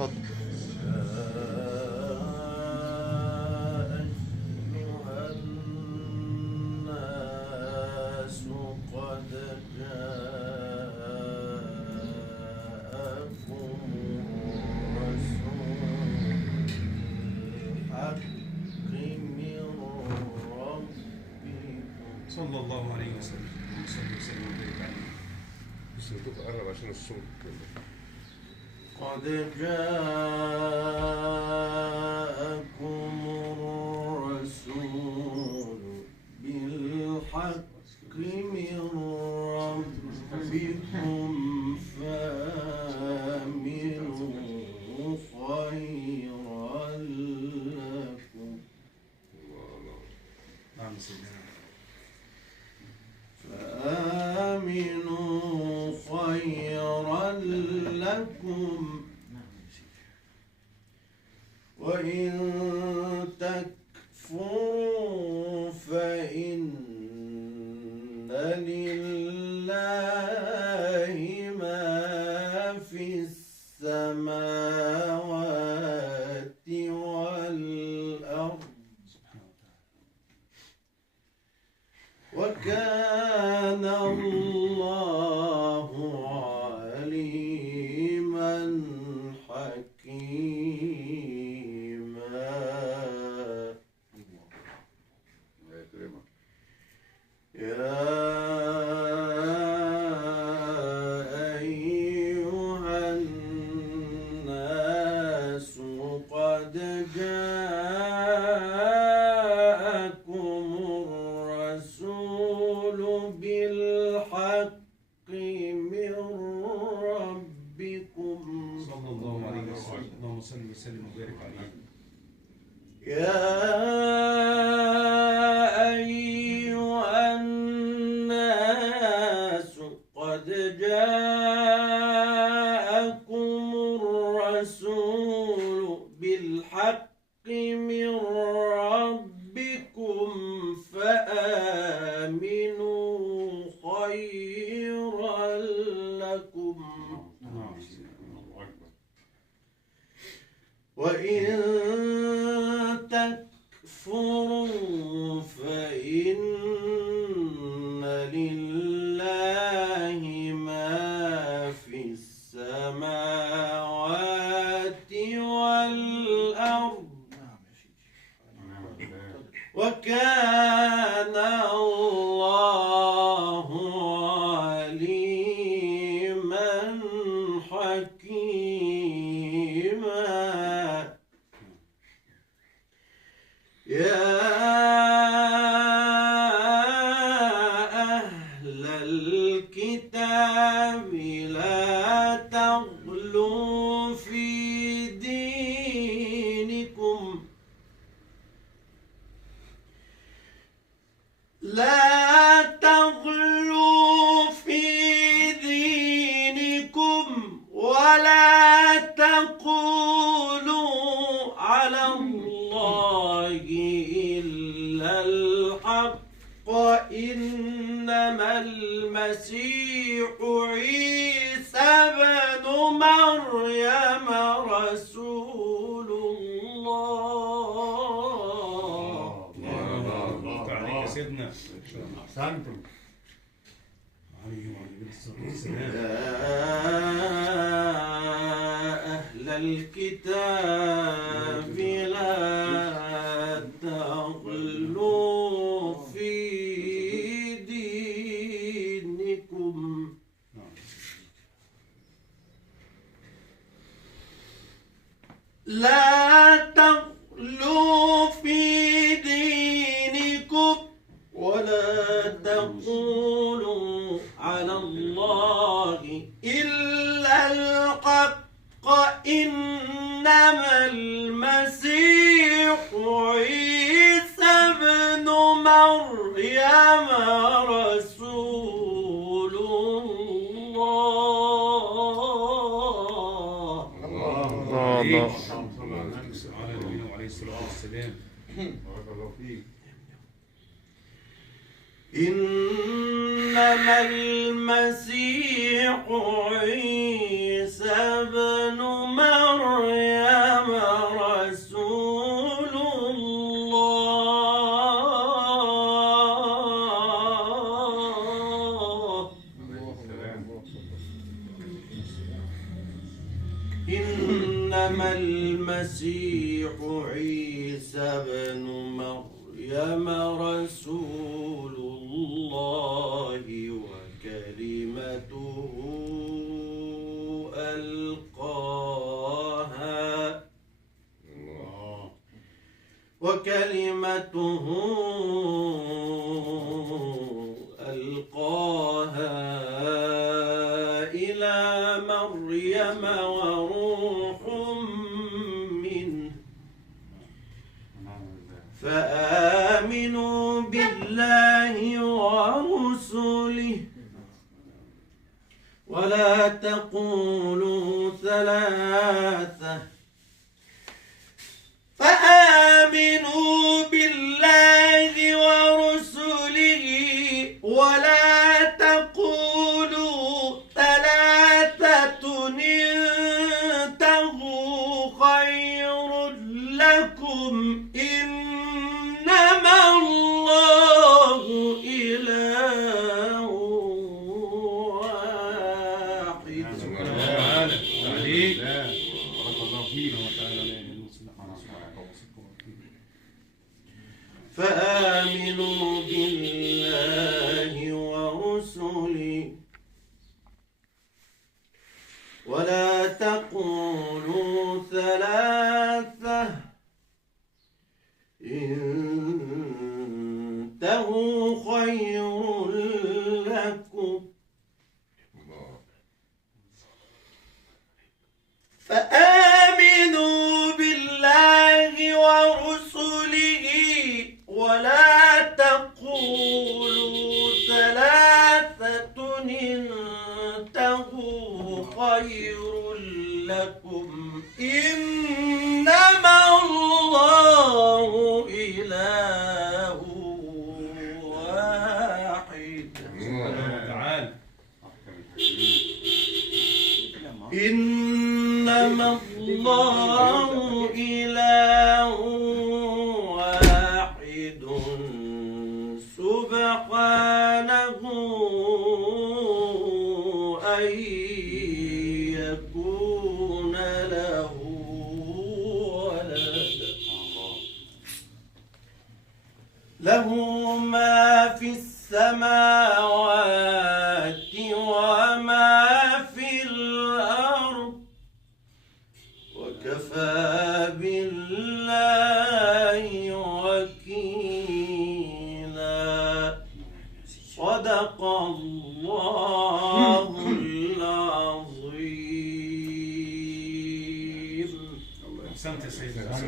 اتفضل. أيها الناس قد جاءكم الرسول بالحق من ربكم صلى الله عليه وسلم. صلى وسلم وبارك عليه. بس تقرب عشان الصوت كده. قد جاءكم الرسول بالحق من ربكم فآمنوا خيرا لكم نعم سيدنا. فآمنوا خيرا لكم وإن تكفروا فإن لله ما في السماوات والأرض وكان الله عليما حكيما. يا أيها الناس قد جاءكم الرسول بالحق من ربكم صلى الله عليه وسلم. اللهم صل وسلم وبارك عليه. يا أيها الناس قد جاءكم الرسول بالحق من ربكم فآمنوا خيرا لكم وإن تكفروا فإن لله ما في السماوات والأرض وكان الله عليما حكيما. يا أهل الكتاب لا تغلوا في دينكم لا تغلوا في دينكم ولا تقولوا على الله إلا الحق إنما المسيح عيسى بن مريم رسول الله. الله عليك يا سيدنا. أحسنتم. عليه وعلى الصلاة والسلام. يا أهل الكتاب لا تغلوا في دينكم لا تغلوا في دينكم ولا تقولوا على الله إلا الحق إنما المسيح عيسى بن مريم رسول الله. الله. على نبينا وعليه الصلاة والسلام. بارك الله فيك. إنما المسيح عيسى بن مريم إنما المسيح عيسى بن مريم رسول الله وكلمته ألقاها إلى مريم وروح منه فآمنوا بالله ورسله ولا تقولوا ثلاثة فآمنوا بالله ورسله ولا تقولوا ثلاثة انتهوا خير لكم إنما الله إله واحد. فآمنوا بالله ورسله ولا تقولوا ثلاثة انتهوا خير لكم فآمنوا بالله ورسله ولا تقولوا ثلاثة انتهوا خير لكم إنما الله إله واحد. إنما الله إله واحد سبحانه أن يكون له ولد له ما في السماوات وما في الأرض وكفى بالله وكيلا. صدق الله العظيم. أحسنت يا سيدنا.